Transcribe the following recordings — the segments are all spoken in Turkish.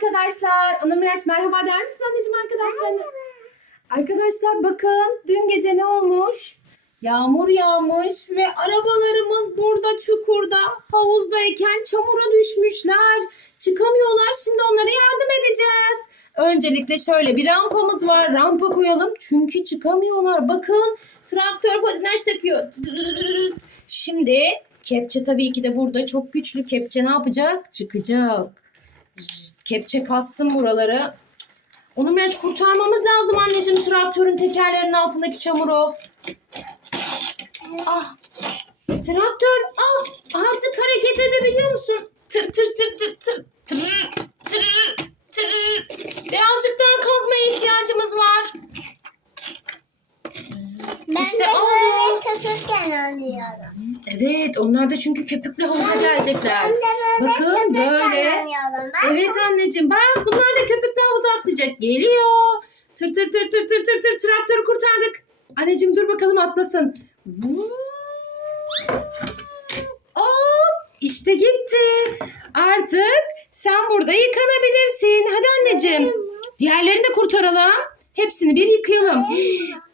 arkadaşlar. Onur Miraç merhaba der misin anneciğim arkadaşlarına? Arkadaşlar bakın dün gece ne olmuş? Yağmur yağmış ve arabalarımız burada çukurda havuzdayken çamura düşmüşler. Çıkamıyorlar şimdi onlara yardım edeceğiz. Öncelikle şöyle bir rampamız var. Rampa koyalım çünkü çıkamıyorlar. Bakın traktör patinaj takıyor. Şimdi kepçe tabii ki de burada çok güçlü. Kepçe ne yapacak? Çıkacak. Kepçe kassın buraları. Onu Miraç kurtarmamız lazım anneciğim traktörün tekerlerinin altındaki çamuru. Ah. Traktör ah artık hareket edebiliyor musun? Tır tır tır tır tır tır tır tır. Birazcık daha kazmaya ihtiyacımız var. Ben İşte de oldu. böyle köpükken alıyorum. Evet onlar da çünkü köpüklü havuza gelecekler. Ben de böyle Bakın, köpükken böyle. alıyorum. Ben Evet anneciğim bak bunlar da köpüklü havuza atlayacak. Geliyor. Tır tır tır tır tır tır tır traktörü kurtardık. Anneciğim dur bakalım atlasın. Vuuu. Hop işte gitti. Artık sen burada yıkanabilirsin. Hadi anneciğim. Diğerlerini de kurtaralım. Hepsini bir yıkayalım.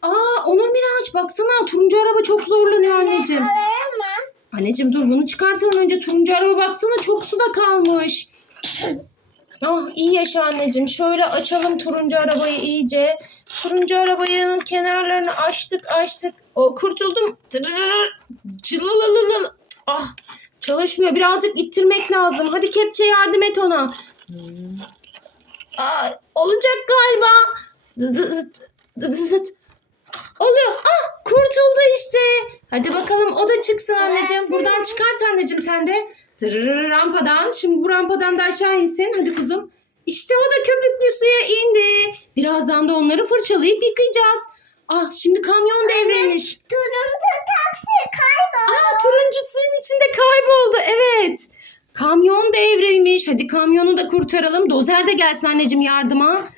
Aa Onur Miraç baksana turuncu araba çok zorlanıyor anneciğim. alayım mı? Anneciğim dur bunu çıkartalım önce turuncu araba baksana çok suda kalmış. Ah iyi yaşa anneciğim. Şöyle açalım turuncu arabayı iyice. Turuncu arabanın kenarlarını açtık açtık. O kurtuldum. Cılılılıl. Ah çalışmıyor. Birazcık ittirmek lazım. Hadi kepçe yardım et ona. Aa, olacak galiba. Zıt zıt zıt zıt. Oluyor. Ah kurtuldu işte. Hadi bakalım o da çıksın anneciğim. Buradan çıkart anneciğim sen de. Tırırır rampadan. Şimdi bu rampadan da aşağı insin. Hadi kuzum. İşte o da köpüklü suya indi. Birazdan da onları fırçalayıp yıkayacağız. Ah şimdi kamyon devrilmiş. Turuncu taksi kayboldu. Aa turuncu suyun içinde kayboldu. Evet. Kamyon devrilmiş. Hadi kamyonu da kurtaralım. Dozer de gelsin anneciğim yardıma.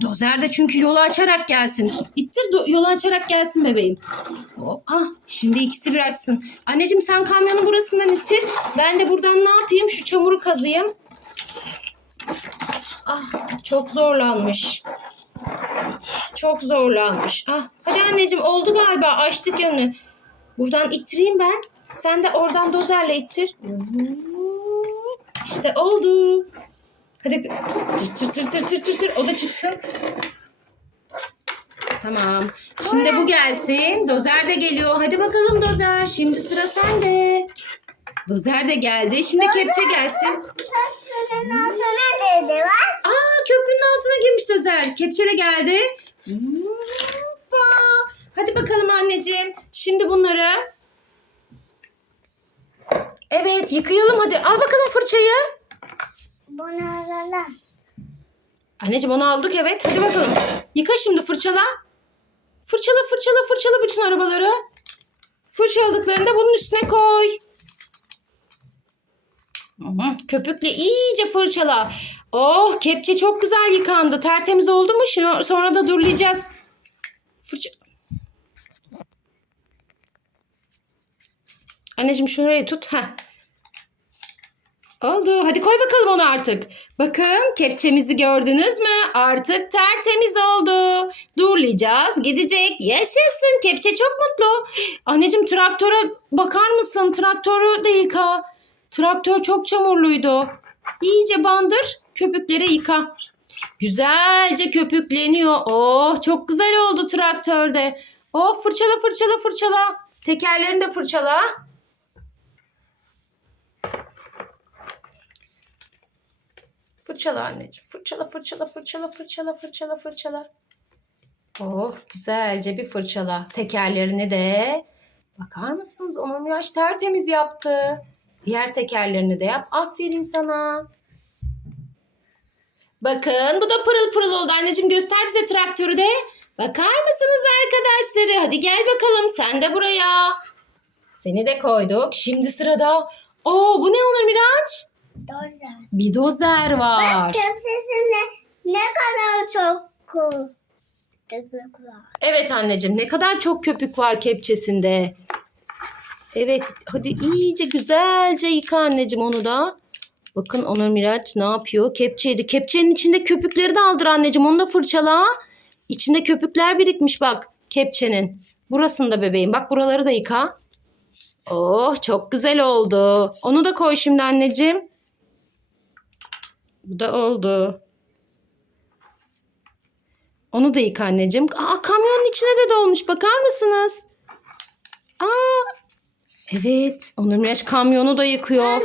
Dozer de çünkü yolu açarak gelsin. İttir yolu açarak gelsin bebeğim. Hop, Ah şimdi ikisi bir açsın. Anneciğim sen kamyonu burasından ittir. Ben de buradan ne yapayım? Şu çamuru kazıyım. Ah çok zorlanmış. Çok zorlanmış. Ah hadi anneciğim oldu galiba. Açtık yönünü. Buradan ittireyim ben. Sen de oradan dozerle ittir. İşte oldu. Hadi tır tır tır tır tır tır tır. O da çıksın. Tamam. Şimdi bu gelsin. Dozer de geliyor. Hadi bakalım Dozer. Şimdi sıra sende. Dozer de geldi. Şimdi kepçe gelsin. Köprünün altına dedi var. Aa köprünün altına girmiş Dozer. Kepçe de geldi. Hoppa. Hadi bakalım anneciğim. Şimdi bunları Evet yıkayalım hadi. Al bakalım fırçayı. Bunu alalım. Anneciğim onu aldık evet. Hadi bakalım. Yıka şimdi fırçala. Fırçala fırçala fırçala bütün arabaları. Fırçaladıklarını da bunun üstüne koy. Hı, Köpükle iyice fırçala. Oh kepçe çok güzel yıkandı. Tertemiz oldu mu? Şunu sonra da durlayacağız. Fırça... Anneciğim şurayı tut. Heh. Oldu. Hadi koy bakalım onu artık. Bakın kepçemizi gördünüz mü? Artık tertemiz oldu. Durlayacağız. Gidecek. Yaşasın. Kepçe çok mutlu. Anneciğim traktöre bakar mısın? Traktörü de yıka. Traktör çok çamurluydu. İyice bandır. Köpükleri yıka. Güzelce köpükleniyor. Oh çok güzel oldu traktörde. Oh fırçala fırçala fırçala. Tekerlerini de fırçala. Fırçala anneciğim. Fırçala, fırçala, fırçala, fırçala, fırçala, fırçala. Oh, güzelce bir fırçala. Tekerlerini de bakar mısınız? Onur Miraç tertemiz yaptı. Diğer tekerlerini de yap. Aferin sana. Bakın bu da pırıl pırıl oldu. Anneciğim göster bize traktörü de. Bakar mısınız arkadaşları? Hadi gel bakalım sen de buraya. Seni de koyduk. Şimdi sırada. Oo bu ne Onur Miraç? Dozer. Bir dozer var. Köprüsünde ne kadar çok köpük var. Evet anneciğim ne kadar çok köpük var kepçesinde. Evet hadi iyice güzelce yıka anneciğim onu da. Bakın Onur Miraç ne yapıyor? Kepçeydi. Kepçenin içinde köpükleri de aldır anneciğim. Onu da fırçala. İçinde köpükler birikmiş bak kepçenin. Burasında bebeğim. Bak buraları da yıka. Oh çok güzel oldu. Onu da koy şimdi anneciğim. Bu da oldu. Onu da yıka anneciğim. Aa kamyonun içine de dolmuş. Bakar mısınız? Aa evet. Onur Miraç kamyonu da yıkıyor.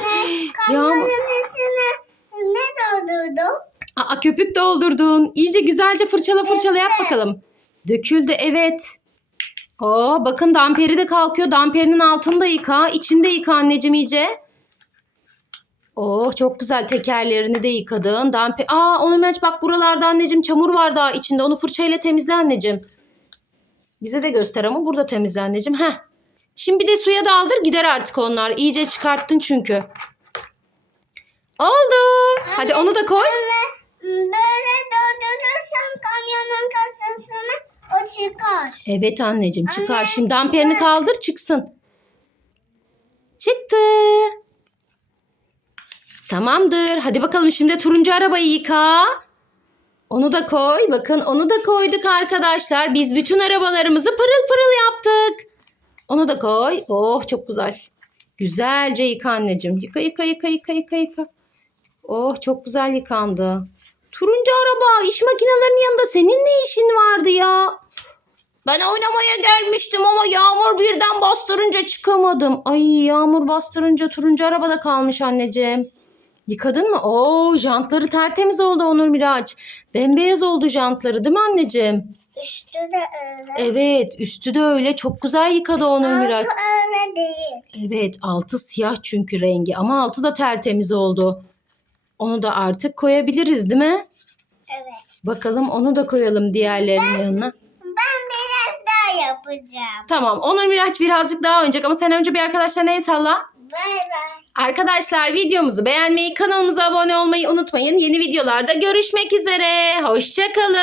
Yağmur. Kamyonun içine ne doldurdum? Aa köpük doldurdun. İyice güzelce fırçala fırçala yap bakalım. Döküldü evet. Oo bakın damperi de kalkıyor. Damperinin altını da yıka. içini de yıka anneciğim iyice. Oh çok güzel tekerlerini de yıkadın. Damper... Aa onu Miraç bak buralarda anneciğim çamur var daha içinde. Onu fırçayla temizle anneciğim. Bize de göster ama burada temizle anneciğim. Heh. Şimdi bir de suya daldır gider artık onlar. İyice çıkarttın çünkü. Oldu. Hadi onu da koy. Anne böyle doldurursam kamyonun kasasını o çıkar. Evet anneciğim çıkar. Anne, Şimdi damperini kaldır çıksın. Çıktı. Tamamdır. Hadi bakalım şimdi turuncu arabayı yıka. Onu da koy. Bakın onu da koyduk arkadaşlar. Biz bütün arabalarımızı pırıl pırıl yaptık. Onu da koy. Oh çok güzel. Güzelce yıka anneciğim. Yıka yıka yıka yıka yıka yıka. Oh çok güzel yıkandı. Turuncu araba iş makinelerinin yanında senin ne işin vardı ya? Ben oynamaya gelmiştim ama yağmur birden bastırınca çıkamadım. Ay yağmur bastırınca turuncu arabada kalmış anneciğim. Yıkadın mı? Oo jantları tertemiz oldu Onur Miraç. Bembeyaz oldu jantları değil mi anneciğim? Üstü de öyle. Evet üstü de öyle. Çok güzel yıkadı Onur Miraç. Altı öyle değil. Evet altı siyah çünkü rengi ama altı da tertemiz oldu. Onu da artık koyabiliriz değil mi? Evet. Bakalım onu da koyalım diğerlerinin yanına. Ben biraz daha yapacağım. Tamam Onur Miraç birazcık daha oynayacak ama sen önce bir arkadaşlarına el salla. Arkadaşlar videomuzu beğenmeyi, kanalımıza abone olmayı unutmayın. Yeni videolarda görüşmek üzere. Hoşçakalın.